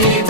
need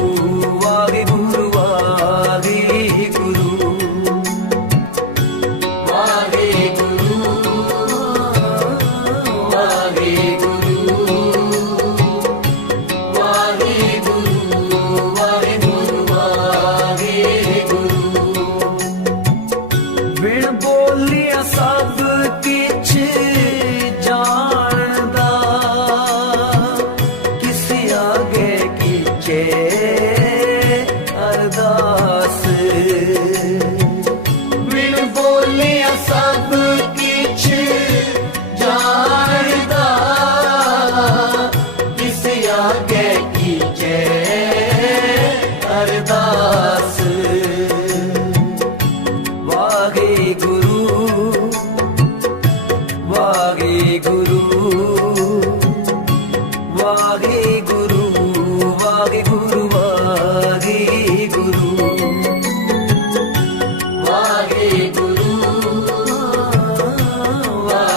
ਕੇ ਅਰਦਾਸ। ਮੈਨੂੰ ਬੋਲਿਆ ਸਭ ਕਿਛ ਜਾਣਦਾ। ਕਿਸ ਆਗੇ ਕੀ ਜੈ ਅਰਦਾਸ। ਵਾਗੇ ਗੁਰੂ ਵਾਗੇ ਗੁਰੂ ਵਾਗੇ ਗੁਰੂ।